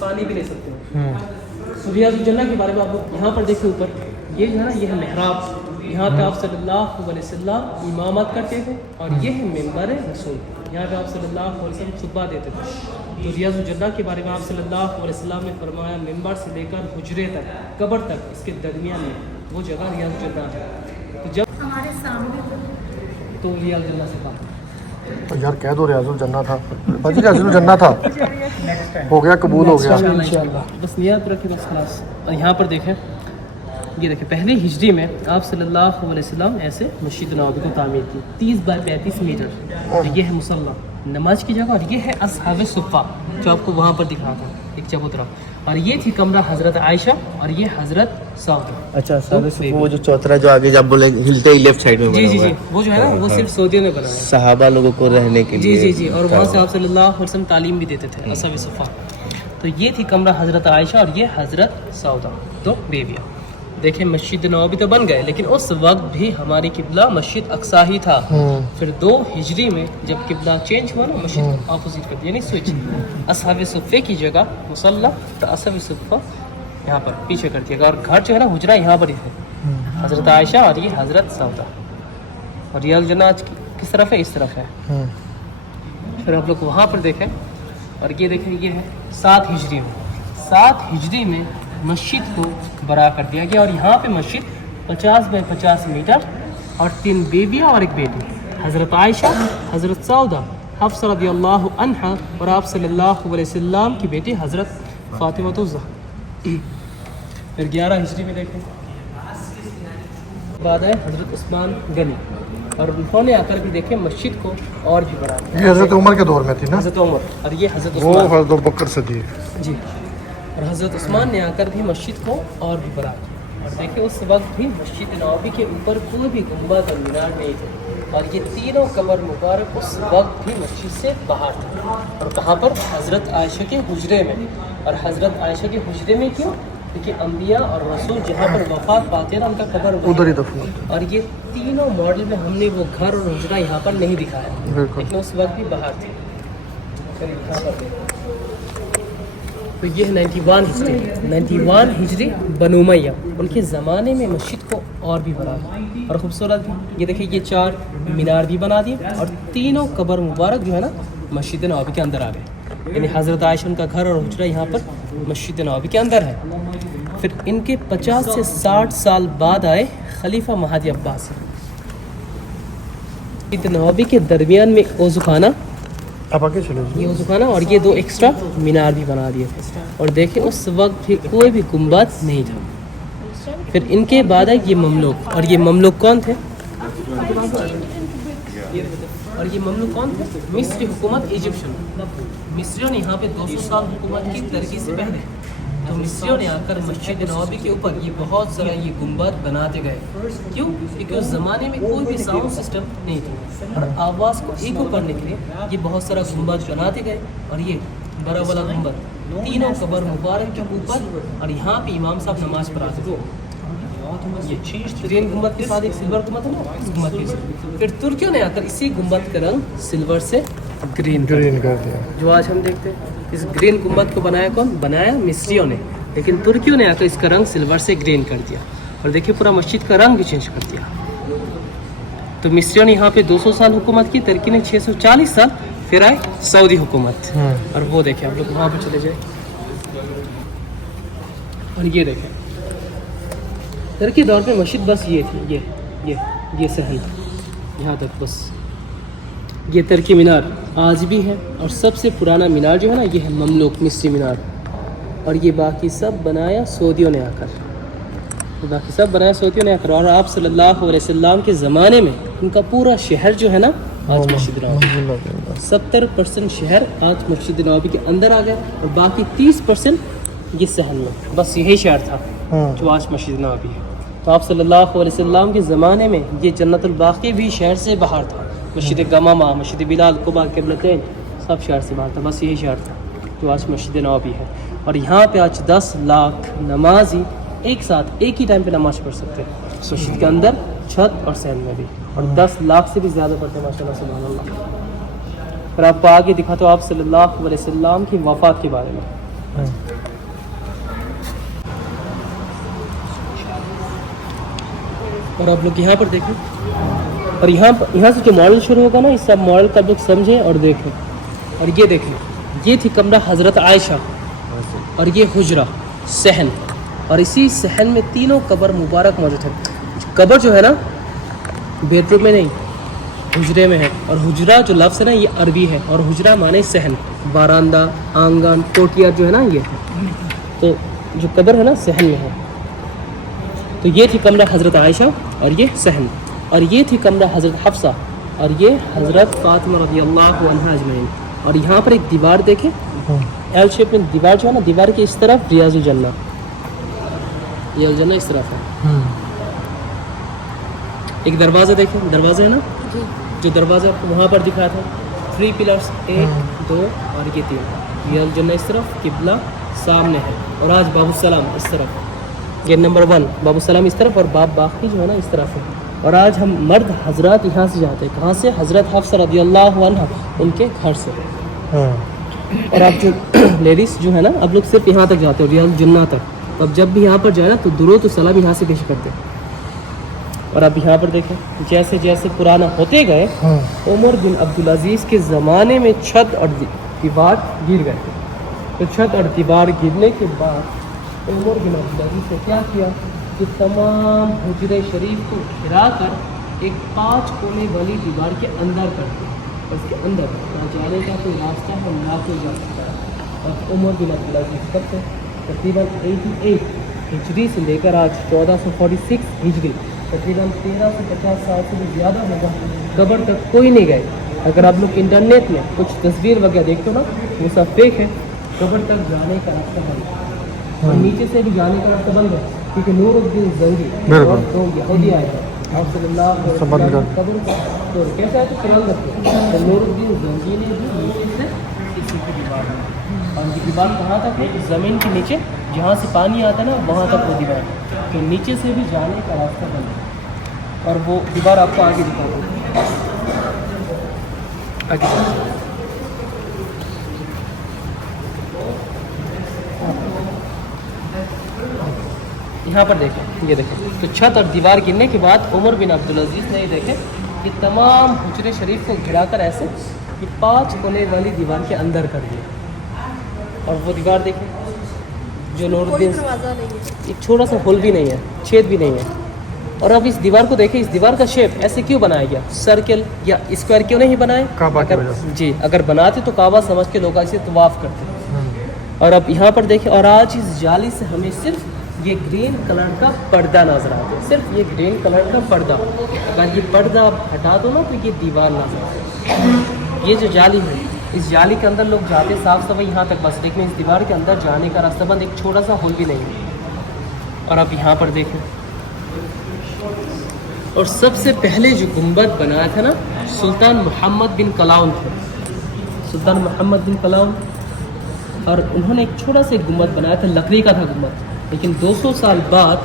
पानी भी ले सकते हो। तो रियाज़ुल जन्नह के बारे में आप लोग यहाँ पर देखिए ऊपर, ये जो है ना, ये है मेहराब, यहाँ पे आप सल्लल्लाहु अलैहि वसल्लम इमामत करते थे, और ये है मिंबर रसूल, यहाँ पे आप सल्लल्लाहु अलैहि वसल्लम खुतबा देते थे। तो रियाज़ुल जन्नह के बारे में आप सल्लल्लाहु अलैहि वसल्लम ने फरमाया, मिंबर से लेकर हुजरे तक, कब्र तक, इसके दरमियान में वो जगह रियाज़ुल जन्नह है। तो जब हमारे सामने तो रियाज़ुल जन्नह से कहा तो यार कह दो रियाज़ुल जन्नह था, भाजी रियाज़ुल जन्नह था, हो गया, कबूल हो गया इंशाअल्लाह। बस नियत रखें बस खलास। और यहाँ पर देखें, ये देखें, पहले हिजरी में आप सल्लल्लाहु अलैहि वसल्लम ऐसे मस्जिद नबवी को तामीर की 30 बाय 35 मीटर, और ये है मुसल्ला नमाज की जगह, और ये है असहाबे सुफ़ा जो आपको वहाँ पर दिख रहा था एक चबूतरा, और ये थी कमरा हज़रत आयशा, और ये हज़रत सऊदा। अच्छा सर, वो जो चौतरा जो आगे जब बोले हिलते ही लेफ्ट साइड में जी जी जी, वो जो है ना, वो सिर्फ सऊदियों ने बनाया है, सहाबा लोगों को रहने के जी लिए। जी जी, और वहाँ से आप सल्लल्लाहु अलैहि वसल्लम तालीम भी देते थे, असहाबे सुफ़ा। तो ये थी कमरा हज़रत आयशा, और ये हज़रत सऊदा, दो बेबियाँ। देखें, मस्जिद नबवी तो बन गए, लेकिन उस वक्त भी हमारी किबला मस्जिद अक्सा ही था। फिर 2 हिजरी में जब किबला चेंज हुआ ना, मस्जिद अपोजिट कर दिया, यानी स्विच, असहाबे सुफ़े की जगह मुसल्ला, तो असहाबे सुफ़ा यहाँ पर पीछे कर दिया, और घर जो है ना, हुजरा यहाँ पर ही है, हज़रत आयशा और ये हज़रत सऊदा। और रियाज़ुल जन्नह आज किस तरफ है? इस तरफ है। फिर आप लोग वहाँ पर देखें, और ये देखें, ये है 7 हिजरी में, 7 हिजरी में मस्जिद को बड़ा कर दिया गया, और यहाँ पे मस्जिद 50 बाय 50 मीटर, और 3 बेबियाँ और 1 बेटी, हज़रत आयशा, हज़रत सऊदा, हफ्सा रज़ियल्लाहु अन्हा, और आप सल्लल्लाहु अलैहि वसल्लम की बेटी हज़रत फ़ातिमा ज़हरा। फिर 11 हिजरी में देखें, बाद है हज़रत उस्मान गनी, और उन्होंने आकर भी देखे मस्जिद को और भी बढ़ा दिया। ये हज़रत उमर के दौर में थी ना, हज़रत उमर, और ये हज़रत वो उस्मान हज़रत अबू बकर सिद्दीक़ जी, और हज़रत उस्मान ने आकर भी मस्जिद को और भी बढ़ा दिया। और देखिए, उस वक्त भी मस्जिद नबवी के ऊपर कोई भी गुंबद और मीनार नहीं थे, और ये तीनों कब्र मुबारक उस वक्त भी मस्जिद से बाहर था। और कहाँ पर? हज़रत आयशा के हुजरे में। और हज़रत आयशा के हुजरे में क्यों? क्योंकि अम्बिया और रसूल जहाँ पर वफ़ात पाते हैं ना, उनका कब्र उधर ही दफन। और ये तीनों मॉडल में हमने वो घर और हुजरा यहाँ पर नहीं दिखाया, लेकिन उस वक्त भी बाहर थे। फिर यहाँ पर देखो, तो ये है 91 हिजरी बनु उमय्या, उनके ज़माने में मस्जिद को और भी बना दिया और ख़ूबसूरत भी। ये देखिए, ये 4 मीनार भी बना दिए, और तीनों कब्र मुबारक जो है ना, मस्जिद नबवी के अंदर आ गए, यानी हज़रत आयशा उनका घर और हुजरा यहाँ पर मस्जिद नबवी के अंदर है। फिर इनके 50 से 60 साल बाद आए खलीफा महदी अब्बास, मस्जिद नबवी के दरमियान में ओज़ुखाना, आप आगे चले ये वज़ूखाना, और ये 2 एक्स्ट्रा मीनार भी बना दिए थे। और देखिए, उस वक्त भी कोई भी गुंबद नहीं था। फिर इनके बाद है ये ममलूक, और ये ममलूक कौन थे? और ये ममलूक कौन थे? मिस्री हुकूमत, इजिप्शियन मिस्रियों ने यहाँ पे 200 साल हुकूमत की तरक्की से पहले, तो मिस्रियों ने आकर मस्जिद नबवी के ऊपर ये बहुत सारा ये गुंबद बनाते गए। क्यों? क्योंकि उस ज़माने में कोई भी साउंड सिस्टम नहीं था, और आवाज़ को एको करने के लिए ये बहुत सारा गुंबद बनाते गए। और ये बड़ा वाला गुंबद तीनों कब्र मुबारक के ऊपर, और यहाँ पे इमाम साहब नमाज पढ़ाते थे। ये ग्रीन गुंबद के साथ एक सिल्वर गुंबद है ना, इस गुंबद के साथ। फिर तुर्कियों ने आकर इसी गुंबद का रंग सिल्वर से ग्रीन कर दिया। जो आज हम देखते हैं। इस ग्रीन गुंबद को बनाया कौन? बनाया मिस्रियों ने, लेकिन तुर्कियों ने आकर इसका रंग सिल्वर से ग्रीन कर दिया। और देखिए, पूरा मस्जिद का रंग भी चेंज कर दिया। तो मिस्रियों ने यहाँ पे 200 साल हुकूमत की, तुर्की ने 640 साल, फिर आए सऊदी हुकूमत। और वो देखें, आप लोग वहाँ पर चले जाए, और ये देखें, तुर्की दौर में मस्जिद बस ये थी, ये सहन यहाँ तक बस। ये तुर्की मीनार आज भी है, और सबसे पुराना मीनार जो है ना, ये है ममलूक मिस्री मीनार। और ये बाकी सब बनाया सऊदियों ने आकर, और आप सल्लल्लाहु अलैहि वसल्लम के ज़माने में उनका पूरा शहर जो है ना, आज मस्जिद नबवी, 70% शहर आज मस्जिद नबवी के अंदर आ गया, और बाकी 30% ये सहन में, बस यही शहर था जो आज मस्जिद नबवी है। तो आप सल्लल्लाहु अलैहि वसल्लम के ज़माने में ये जन्नतुल बाक़ी भी शहर से बाहर था। मस्जिद गमामा, मस्जिद बिलाल, कुबा, क़िबलतैन, सब शहर से बाहर था, बस यही शहर था जो आज मस्जिद नबवी है। और यहाँ पे आज 10 लाख नमाजी एक साथ एक ही टाइम पे नमाज पढ़ सकते हैं, मस्जिद के अंदर, छत और सहन में भी, और 10 लाख से भी ज़्यादा पढ़ते हैं माशाल्लाह, सुभान अल्लाह। फिर आपको आगे दिखा तो आप सल्लल्लाहु अलैहि वसल्लम की वफ़ात के बारे में। और आप लोग यहाँ पर देखें, और यहाँ से जो मॉडल शुरू होगा ना, इस सब मॉडल का आप लोग समझें और देखें। और ये देखें, ये थी कमरा हज़रत आयशा, और ये हुजरा सहन, और इसी सहन में तीनों कब्र मुबारक मौजूद है। कब्र जो है ना बेडरूम में नहीं, हुजरे में है। और हुजरा जो लफ्ज़ है ना, ये अरबी है, और हुजरा माने सहन, बारांदा, आंगन, कोठिया जो है ना, ये है। तो जो कब्र है ना सहन में है। तो ये थी कमरा हज़रत आयशा, और ये सहन, और ये थी कमरा हज़रत हफ्सा, और ये हज़रत फ़ातिमा रज़ियल्लाहु अन्हा अजमईन। और यहाँ पर एक दीवार देखें, एल शेप में दीवार जो है ना, दीवार के इस तरफ रियाजुल जन्ना, रियाजुल जन्ना इस तरफ है। एक दरवाज़ा देखें, दरवाज़ा है ना, जो दरवाज़ा आपको वहाँ पर दिखाया था, 3 पिलर्स, 1 2 और ये 3, रियाजुल जन्ना इस तरफ, किबला सामने है। और आज बाबू सलाम इस तरफ, ये नंबर 1 बाबू सलाम इस तरफ, और बाप बाकी जो है ना इस तरफ है। और आज हम मर्द हजरात यहाँ से जाते हैं, कहाँ से? हज़रत हफ्सा रज़ियल्लाहु अन्हा उनके घर से। और आप जो लेडीज़ जो है ना, आप लोग सिर्फ यहाँ तक जाते हो, रियाजुल जन्ना तक। तो अब जब भी यहाँ पर जाए ना, तो दुरूद तो सलाम यहाँ से पेश करते हैं। और अब यहाँ पर देखें, जैसे जैसे पुराना होते गए, उमर बिन अब्दुल अजीज़ के ज़माने में छत और दीवार गिर गए। तो छत और दीवार गिरने के बाद उमर बिन अब्दुल अजीज़ ने क्या किया कि तमाम हुजरे शरीफ को घिरा कर एक 5 कोने वाली दीवार के अंदर कर दिया। उसके अंदर ना जाने का कोई रास्ता है, ना कोई जा सकता है। और उमर बिन अब्दुल अजीज़ कब से? तकरीबन 88 हिजरी से लेकर आज 1446 हिजरी, तकरीबन 13 से 50 साल से भी ज़्यादा होगा, कब्र तक कोई नहीं गए। अगर आप लोग इंटरनेट में कुछ तस्वीर वगैरह देखते हो ना, वो सब फेक है। कब्र तक जाने का रास्ता बंद है, और नीचे से भी जाने का रास्ता बंद है, क्योंकि नूरुद्दीन ज़ंगी और 2 यहूदी आए हैं आप सल्लल्लाहु अलैहि वसल्लम कब्र का। तो कैसा है, तो ख्याल रखिए, तो नूरुद्दीन ज़ंगी ने भी नीचे से इसी की दीवार है, और ये दीवार कहाँ तक है? ज़मीन के नीचे, जहाँ से पानी आता है ना, वहाँ तक वो दीवार है। तो नीचे से भी जाने का रास्ता बंद है। और वो दीवार आपको आगे दिखा दूँ, आगे यहाँ पर देखें, ये देखें। तो छत और दीवार गिरने के बाद उमर बिन अब्दुल अजीज़ ने ये देखें कि तमाम हुजरे शरीफ को घिराकर ऐसे कि 5 कोने वाली दीवार के अंदर कर दिया। और वो दीवार देखें जो नूरुद्दीन, एक छोटा सा होल भी नहीं है, छेद भी नहीं है। और अब इस दीवार को देखें, इस दीवार का शेप ऐसे क्यों बनाया गया? सर्कल या स्क्वायर क्यों नहीं बनाए? काबा की वजह से। जी, अगर बनाते तो काबा समझ के लोग इसे तवाफ़ करते। और अब यहाँ पर देखें, और आज इस जाली से हमें सिर्फ ये ग्रीन कलर का पर्दा नजर आता है, सिर्फ ये ग्रीन कलर का पर्दा। अगर ये पर्दा आप हटा दो ना, तो ये दीवार नजर आती है। ये जो जाली है, इस जाली के अंदर लोग जाते साफ सफाई यहाँ तक बस, लेकिन इस दीवार के अंदर जाने का रास्ता बंद, एक छोटा सा होल भी नहीं है। और अब यहाँ पर देखें, और सबसे पहले जो गुंबद बनाया था ना, सुल्तान मोहम्मद बिन कलाउन थे, सुल्तान मोहम्मद बिन कलाउन। और उन्होंने एक छोटा सा गुंबद बनाया था, लकड़ी का था गुंबद, लेकिन 200 साल बाद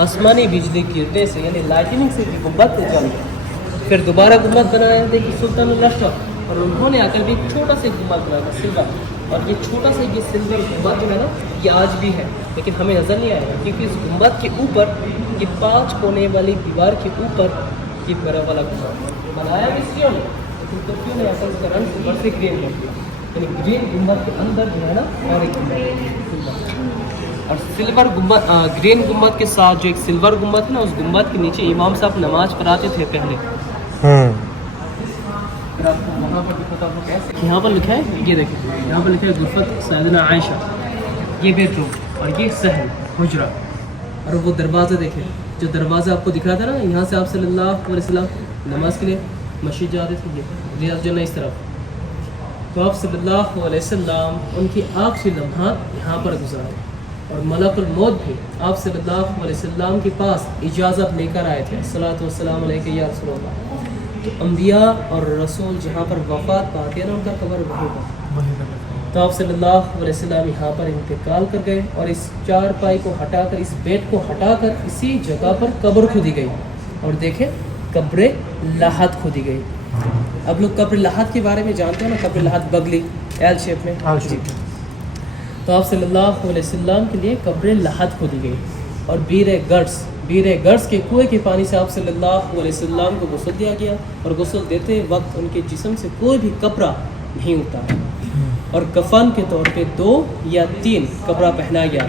आसमानी बिजली गिरने से, यानी लाइटनिंग से गुंबद ने जल गया। फिर दोबारा गुंबद बनाया, देखिए सुल्तान लश्कर, और उन्होंने आकर भी छोटा सा गुंबद बनाया था सिल्वर। और ये छोटा सा ये सिल्वर गुंबद जो है ना, ये आज भी है, लेकिन हमें नज़र नहीं आएगा, क्योंकि इस गुंबद के ऊपर ये 5 कोने वाली दीवार के ऊपर ये बड़ा वाला गुंबद बनाया किसने, लेकिन तुर्कियों ने आकर इसका रंग ऊपर से ग्रीन कर दिया। यानी ग्रीन गुंबद के अंदर जो है ना, और एक गुंबद, और सिल्वर गुंबद, ग्रीन गुंबद के साथ जो एक सिल्वर गुंबद है ना, उस गुंबद के नीचे इमाम साहब नमाज पढ़ाते थे पहले। फिर आपको वहाँ पर दिखाता हूँ कैसे। यहाँ पर लिखा है, ये देखिए, यहाँ पर लिखा है गुरफत सैयदना आयशा, ये बेडरूम, और ये सहन हुजरा। और वो दरवाज़ा देखें, जो दरवाज़ा आपको दिख रहा था ना, यहाँ से आप सल्लल्लाहु अलैहि वसल्लम नमाज के लिए मस्जिद जाते थे, ये रियाज़ जन्नत इस तरफ। तो आप सल्लल्लाहु अलैहि वसल्लम उनकी आखिरी लम्हात यहाँ पर गुजारे, और मलकुल मौत भी आप सल्लल्लाहु अलैहि वसल्लम के पास इजाज़त लेकर आए थे, अस्सलातु वस्सलाम अलैका या रसूलल्लाह। तो अम्बिया और रसूल जहाँ पर वफ़ात पाते हैं ना, उनका कब्र वहीं पर। तो आप सल्लल्लाहु अलैहि वसल्लम यहाँ पर इंतकाल कर गए, और इस चारपाई को हटाकर, इस बेड को हटाकर इसी जगह पर कब्र खोदी गई। और देखें, कब्र लाहत खोदी गई। अब लोग कब्र लाहत के बारे में जानते हैं ना, कब्र लाहत बगली एल शेप में, जी। तो आप सल्लल्लाहु अलैहि वसल्लम के लिए कब्र लाहत खोदी गई, और बीर गर्स بیر گرز کے کنویں کے پانی سے آپ صلی اللہ علیہ وسلم کو غسل دیا گیا اور غسل دیتے وقت ان کے جسم سے کوئی بھی کپڑا نہیں اتارا اور کفن کے طور پہ 2 یا 3 کپڑا پہنا گیا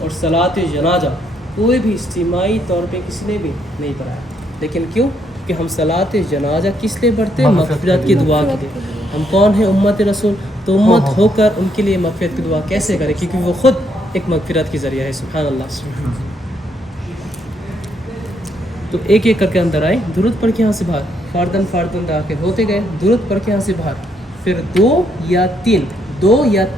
اور صلاۃ جنازہ کوئی بھی اجتماعی طور پہ کسی نے بھی نہیں پڑھایا. لیکن کیوں کہ ہم صلاۃ جنازہ کس لیے پڑھتے ہیں؟ مغفرت کی دعا کے لیے. ہم کون ہیں؟ امت رسول. تو امت ہو کر ان کے لیے مغفرت کی دعا کیسے کرے؟ کیونکہ وہ خود ایک مغفرت کی ذریعہ ہے. سبحان اللہ. تو ایک ایک کر کے اندر آئے, درود پڑھ کے یہاں سے باہر, فاردن داخل ہوتے گئے, درود پڑھ کے یہاں سے باہر. پھر 2 یا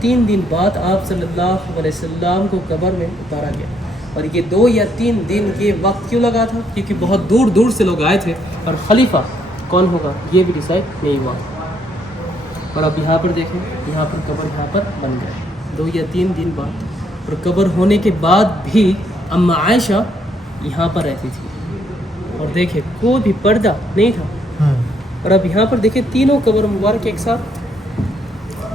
3 دن بعد آپ صلی اللہ علیہ وسلم کو قبر میں اتارا گیا. اور یہ 2 یا 3 دن یہ وقت کیوں لگا تھا؟ کیونکہ بہت دور دور سے لوگ آئے تھے اور خلیفہ کون ہوگا یہ بھی ڈیسائیڈ نہیں ہوا. اور اب یہاں پر دیکھیں, یہاں پر قبر یہاں پر بن گئے 2 یا 3 دن بعد. اور قبر ہونے کے بعد بھی اماں عائشہ یہاں پر رہتی تھی اور دیکھیں کوئی بھی پردہ نہیں تھا. اور اب یہاں پر دیکھیں تینوں قبر مبارک ایک ساتھ.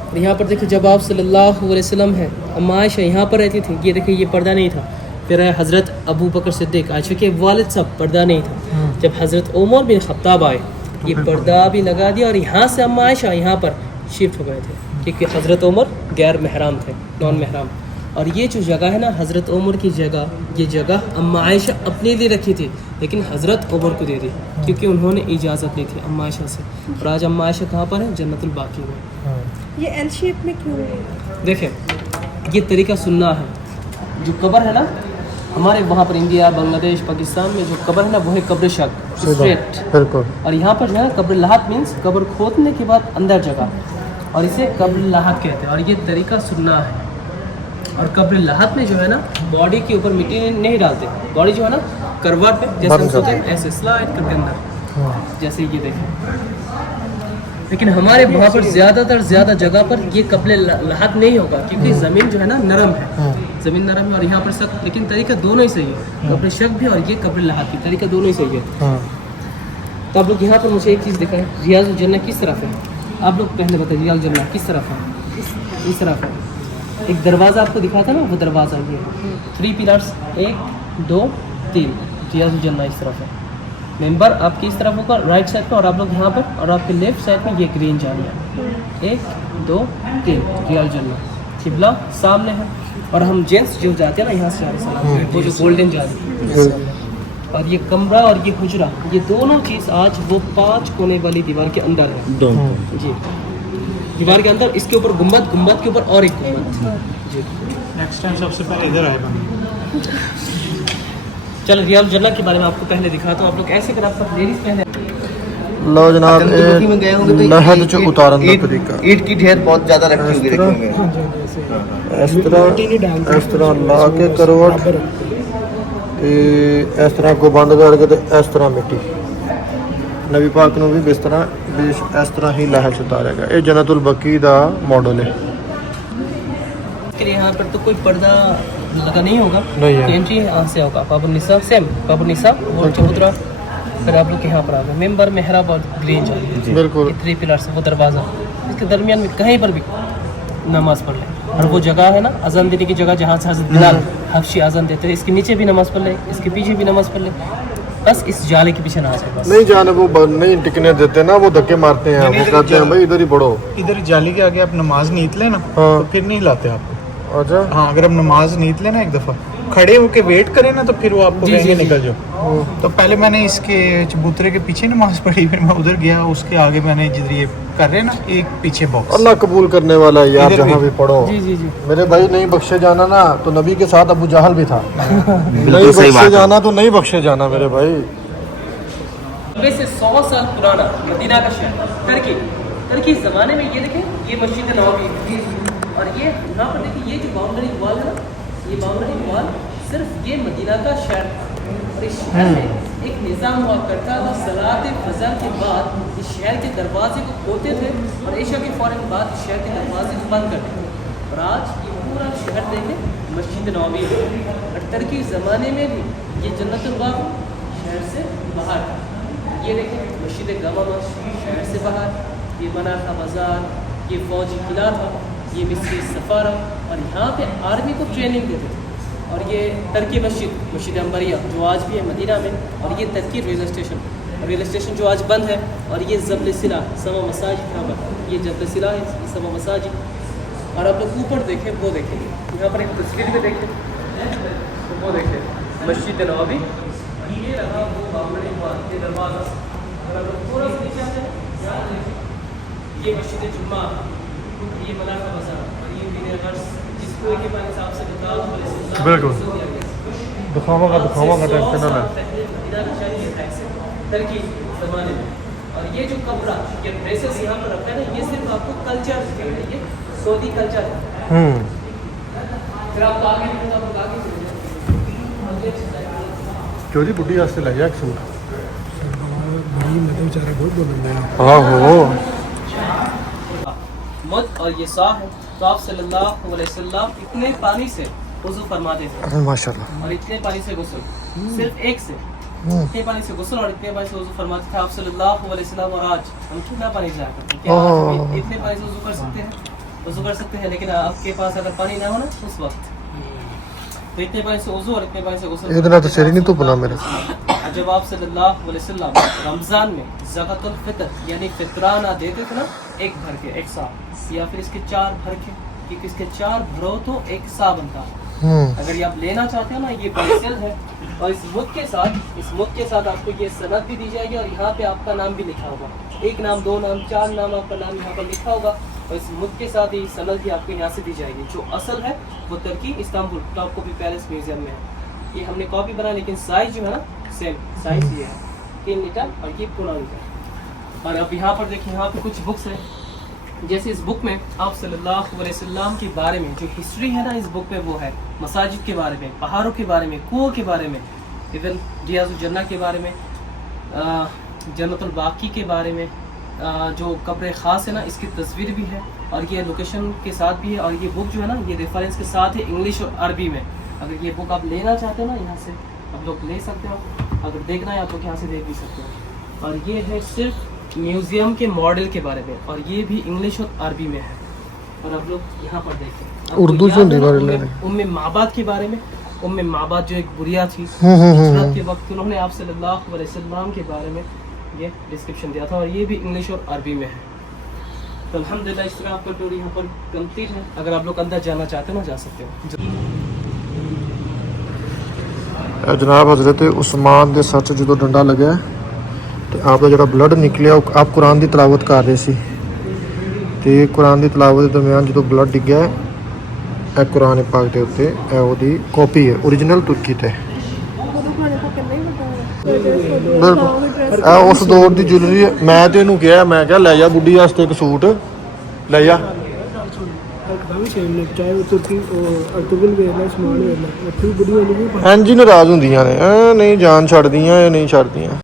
اور یہاں پر دیکھیں جب آپ صلی اللہ علیہ وسلم ہیں, اماں عائشہ یہاں پر رہتی تھی, یہ دیکھیں یہ پردہ نہیں تھا. پھر حضرت ابو بکر صدیق, عائشہ کے والد صاحب, پردہ نہیں تھا. جب حضرت عمر بن خطاب آئے یہ پردہ بھی لگا دیا اور یہاں سے اماں عائشہ یہاں پر شفٹ ہو گئے تھے کیونکہ حضرت عمر غیر محرم تھے, نان محرم. اور یہ جو جگہ ہے نا حضرت عمر کی جگہ, یہ جگہ اماں عائشہ اپنے لیے رکھی تھی لیکن حضرت عمر کو دے دی کیونکہ انہوں نے اجازت لی تھی اماں عائشہ سے. اور آج اماں عائشہ کہاں پر ہے؟ جنت الباقی میں. یہ ایل شیپ میں کیوں ہے؟ دیکھیں یہ طریقہ سننا ہے. جو قبر ہے نا ہمارے وہاں پر انڈیا, بنگلہ دیش, پاکستان میں جو قبر ہے نا وہ ہے قبر شک اسٹریٹ. بالکل. اور یہاں پر جو ہے قبر لحد مینس قبر کھودنے کے بعد اندر جگہ, اور اسے قبر لحد کہتے ہیں. اور یہ طریقہ سننا ہے. اور قبر لحد میں جو ہے نا باڈی کے اوپر مٹی نہیں ڈالتے, باڈی جو ہے نا کروٹ پہ جیسے ہم سوتے ہیں ایسے سلائڈ کر کے اندر جیسے یہ دیکھیں. لیکن ہمارے وہاں پر زیادہ جگہ پر یہ قبر لحد نہیں ہوگا کیونکہ زمین جو ہے نا نرم ہے, زمین نرم ہے اور یہاں پر سخت. لیکن طریقہ دونوں ہی صحیح ہے, قبر شک بھی اور یہ قبر لحد بھی, طریقہ دونوں ہی صحیح ہے. تو آپ لوگ یہاں پر مجھے ایک چیز دکھائیں, ریاض الجنہ کس طرف ہے؟ آپ لوگ پہلے بتائیے ریاض الجنہ کس طرف ہے؟ اس طرف ہے. ایک دروازہ آپ کو دکھا تھا نا, وہ دروازہ یہ ہے. 3 پلرس 1 2 3, ریاض الجنہ اس طرف ہے. ممبر آپ کی اس طرف ہوگا رائٹ سائڈ پہ, اور آپ لوگ یہاں پر, اور آپ کے لیفٹ سائڈ میں یہ گرین جالی ہے. 1 2 3 ریاض الجنہ. قبلہ سامنے ہے اور ہم جینس جو جاتے ہیں نا یہاں سے وہ جو گولڈن جالی. اور یہ کمرہ اور یہ حجرہ, یہ دونوں چیز آج وہ 5 کونے والی دیوار کے اندر ہے. جی دیوار کے اندر, اس کے اوپر گنبد کے اوپر اور ایک گنبد. جی نیکسٹ ٹائم سب سے پہلے ادھر آئے گا. چل ریاض الجنہ کے بارے میں آپ کو پہلے دکھاتا ہوں. آپ لوگ ایسے کر, آپ سب لیڈیز پہلے. لو جناب لحد چ اتارن دا طریقہ اینٹ کی ڈھیر بہت زیادہ رکھی ہوئی رکھی ہوئی اس طرح لا کے کروٹ اس طرح کو بند کر کے اس طرح مٹی. نبی پاک نو بھی اس طرح ہی لحد چ اتارے گا. یہ جنت البقی دا ماڈل ہے. یہاں پر تو کوئی پردہ لگا نہیں ہوگا, نہیں ہے. انٹری یہاں سے ہوگا. باب النساء سیم, باب النساء اور چبوترا. پھر آپ لوگ یہاں پر آ گئے ممبر, محراب اور گرین جالی. بالکل. یہ 3 پلرس, وہ دروازہ, اس کے درمیان میں کہیں پر بھی نماز پڑھ لیں. اور وہ جگہ ہے نا اذان دینے کی جگہ جہاں سے حضرت بلال حبشی اذان دیتے ہیں, اس کے نیچے بھی نماز پڑھ لیں, اس کے پیچھے بھی نماز پڑھ لیں. بس اس جالے کے پیچھے نہ آ جائے. بس نہیں جانے وہ نہیں ٹکنے دیتے نا, وہ دھکے مارتے ہیں. وہ کہتے ہیں بھائی ادھر ہی پڑھو. ادھر جالی کے آگے آپ نماز نیت لیں نا تو پھر نہیں لاتے آپ کو. اچھا ہاں اگر آپ نماز نیت لیں نا ایک دفعہ کھڑے ہو کے ویٹ کریں نا تو پھر وہ آپ کو کہیں گے نکل جاؤ. تو پہلے میں نے اس کے چبوترے کے پیچھے نماز پڑھی, پھر میں ادھر گیا, اس کے آگے میں نے جدھر یہ کر رہے نا ایک پیچھے باکس. اللہ قبول کرنے والا ہے یار, جہاں بھی پڑھو. جی جی جی میرے بھائی نہیں بخشے جانا نا تو نبی کے ساتھ ابو جہل بھی تھا. نہیں بخشے جانا تو نہیں بخشے جانا میرے بھائی. سے 100 سال پرانا مدینہ کا شہر ترکی زمانے میں. یہ دیکھیں یہ مسجد نبوی, اور یہ یہاں پر دیکھیں یہ جو باؤنڈری وال ہے نا, یہ باؤنڈری وال صرف یہ مدینہ کا شہر. اور اس شہر میں ایک نظام ہوا کرتا تھا, صلاۃ فجر کے بعد اس شہر کے دروازے کو کھولتے تھے اور عشاء کے فوراً بعد شہر کے دروازے کو بند کرتے تھے. اور آج یہ پورا شہر دیکھیں مسجد نبوی ہے. اور ترکی زمانے میں بھی یہ جنت الباغ شہر سے باہر تھا. یہ دیکھیں مسجد گمام شہر سے باہر, یہ بنا تھا بازار, یہ فوجی قلعہ تھا, یہ مصری سفارہ, اور یہاں پہ آرمی کو ٹریننگ دیتے تھے. اور یہ ترکی مسجد انبریہ جو آج بھی ہے مدینہ میں، اور یہ ترکی ریل اسٹیشن جو آج بند ہے، اور یہ جبل سلا سما مساجد یہاں پر، یہ جبل سلا ہے، یہ سما مساجد. اور آپ لوگ اوپر دیکھیں، وہ دیکھیں یہاں پر ایک تصویر میں دیکھیں، تو وہ دیکھیں مسجد نبوی، یہ رہا وہ بابڑی یہ دروازہ. اور آپ لوگ تھوڑا سا نیچے آتے ہیں، یہاں دیکھیں یہ مسجد جمعہ، یہ ملائکہ بازار، اور یہ میرے غرض جس کو کہ میں نے صاحب سے بتاؤ بالکل دکھاؤں گا ٹینشن نہ لیں. ترکی زمانے میں. اور یہ جو کپڑا یہ ڈریسز یہاں پر رکھا ہے نا، یہ صرف آپ کو کلچر ہے، یہ سعودی کلچر ہے. پھر آپ آگے چوری بڈھی واسطے لے جا ایک سوٹ. مد اور یہ سا ہے. تو آپ صلی اللہ علیہ وسلم اتنے پانی سے وضو فرماتے تھے ماشاء اللہ. اور اتنے پانی سے غسل، صرف ایک سے اتنے پانی سے غسل اور اتنے پانی سے وضو فرماتے تھے آپ صلی اللہ علیہ وسلم. اور آج ہم کتنا پانی ضائع کرتے ہیں؟ کیا آج ہم اتنے پانی سے وضو کر سکتے ہیں؟ لیکن آپ کے پاس اگر پانی نہ ہو نا اس وقت تو اتنے پانی سے وضو اور اتنے پانی سے غسل. اتنا تو سیری نہیں تو بنا میرے. جب آپ صلی اللہ علیہ وسلم رمضان میں زکوۃ الفطر یعنی فطرانہ دیتے تھے نا، ایک بھر کے ایک سا، یا پھر اس کے 4 بھر کے، کیونکہ اس کے 4 بھرو تو ایک سا بنتا ہے. اگر یہ آپ لینا چاہتے ہو نا، یہ پینسل ہے، اور اس مد کے ساتھ آپ کو یہ سند بھی دی جائے گی، اور یہاں پہ آپ کا نام بھی لکھا ہوگا. 1 نام 2 نام 4 نام آپ کا نام یہاں پر لکھا ہوگا. اور اس مد کے ساتھ یہ سند بھی آپ کو یہاں سے دی جائے گی. جو اصل ہے وہ ترکی Istanbul Topkapi palace museum میں ہے. یہ ہم نے کاپی بنا، لیکن سائز جو ہے نا سیم سائز یہ ہے 3 لیٹر اور یہ پورا لیٹر. اور اب یہاں پر دیکھیں، یہاں پہ کچھ بکس ہیں. جیسے اس بک میں آپ صلی اللہ علیہ وسلم کے بارے میں جو ہسٹری ہے نا اس بک میں، وہ ہے مساجد کے بارے میں، پہاڑوں کے بارے میں، کنووں کے بارے میں، ایون ریاض الجنہ کے بارے میں، جنت الباقی کے بارے میں، جو قبر خاص ہے نا اس کی تصویر بھی ہے، اور یہ لوکیشن کے ساتھ بھی ہے. اور یہ بک جو ہے نا یہ ریفرنس کے ساتھ ہے انگلش اور عربی میں. اگر یہ بک آپ لینا چاہتے ہو نا یہاں سے آپ لوگ لے سکتے ہو. اگر دیکھنا ہے آپ لوگ یہاں سے دیکھ بھی سکتے ہو. اور یہ ہے صرف میوزیم کے ماڈل کے بارے میں، اور یہ بھی انگلش اور عربی میں ہے. اور آپ لوگ یہاں پر دیکھیں اردو سے معبد کے بارے میں. معبد جو ایک بڑھیا تھی ہجرت کے وقت، انہوں نے آپ صلی اللہ علیہ وسلم کے بارے میں یہ ڈسکرپشن دیا تھا، اور یہ بھی انگلش اور عربی میں ہے. تو الحمدللہ اس طرح آپ کا ٹور یہاں پر کمپلیٹ ہے. اگر آپ لوگ اندر جانا چاہتے ہو نا جا سکتے ہو. جناب حضرت عثمان دے سر 'ਚ ਜਦੋਂ ਡੰਡਾ ਲੱਗਿਆ ਤੇ ਆਪ ਦਾ ਜਿਹੜਾ ਬਲੱਡ ਨਿਕਲਿਆ ਉਹ ਆਪ ਕੁਰਾਨ ਦੀ ਤਲਾਵਤ ਕਰ ਰਹੇ ਸੀ, ਤੇ ਕੁਰਾਨ ਦੀ ਤਲਾਵਤ ਦੇ ਦਰਮਿਆਨ ਜਦੋਂ ਬਲੱਡ ਡਿੱਗਿਆ ਇਹ ਕੁਰਾਨ ਪਾਕ ਦੇ ਉੱਤੇ ਇਹ ਉਹਦੀ ਕਾਪੀ ਹੈ ਓਰੀਜਨਲ ਤੁਰਕੀ ਤੇ. ਬਿਲਕੁਲ ਇਹ ਉਸ ਦੌਰ ਦੀ ਜੁਐਲਰੀ ਹੈ. ਮੈਂ ਤੇ ਇਹਨੂੰ ਕਿਹਾ, ਮੈਂ ਕਿਹਾ ਲੈ ਜਾ ਬੁੱਢੀ ਵਾਸਤੇ ਇੱਕ ਸੂਟ ਲੈ ਜਾ. ਇੰਝ ਹੀ ਨਾਰਾਜ਼ ਹੁੰਦੀਆਂ ਨੇ, ਨਹੀਂ ਜਾਨ ਛੱਡਦੀਆਂ, ਇਹ ਨਹੀਂ ਛੱਡਦੀਆਂ.